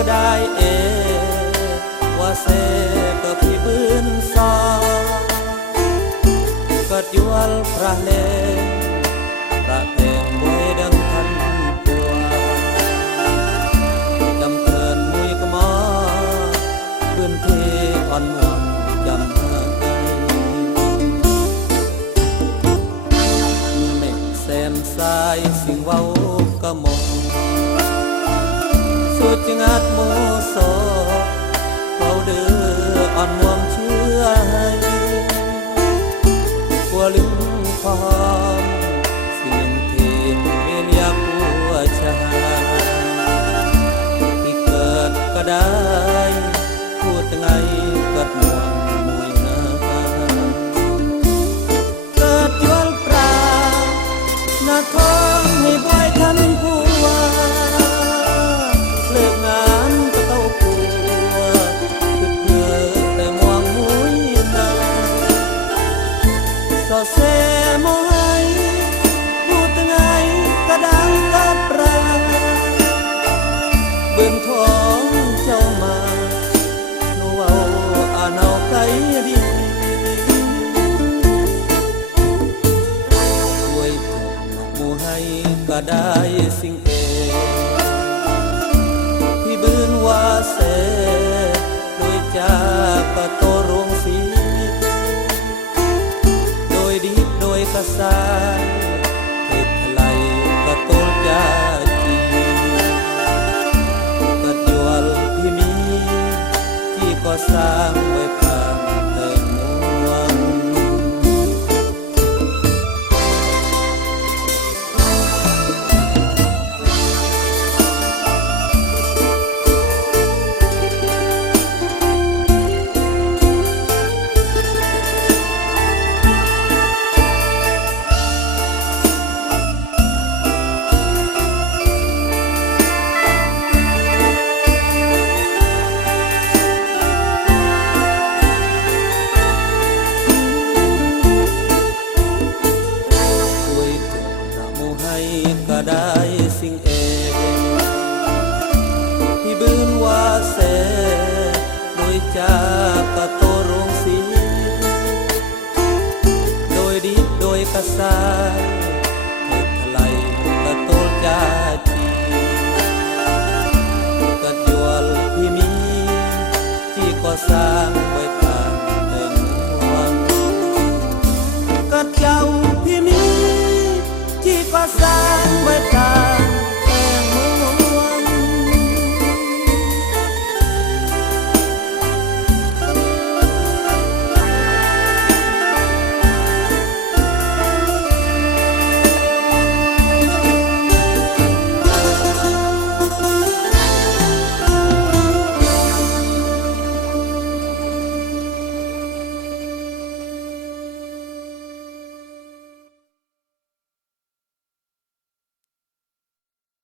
ก็ได้ว่าเสก็พี่บืนซอก็ยวนพระเลงประเพงบวยดังทันปัวจำเทินมุยกมอพื้นที่อ่อนหวงจำหายเมฆแสนสายสิ่งเว้ากะมองสุดจึงอาจโมโสเขาเดืออ่อนห่วงเชื่อให้กลัวลืมความสิ่งหนึ่งที่เมียนอยากกลัวชาที่เกิดก็ได้พูดยังไงเกิดห่วงมวยหน้าเกิดย้อนปราหน้าท้องให้บ่อยทันผัวเลิกงานก็เต้าปัวคือเพื่อแต่มองมุยหน้าสอเสมอให้พูดยังไงก็ดังกับปราเบิ่งท้องเจ้ามาโนเว้าอาเนาไกดีช่วยถึงหมู่ให้ก็ได้สิ่งบืนว่าเสโดยจากะโตรงสีโดยดีโดยกะสายเทศไลกะโตจาจีกะยวลที่มีที่ก็สร้างไว้ผ่านแต่มวงก็ได้สิ่งที่บืนว่าเสโดยจากะโตรงสีโดยดีโดยกะสายเทศไลกะโตจาจีกะยวลที่มีที่ก็สร้า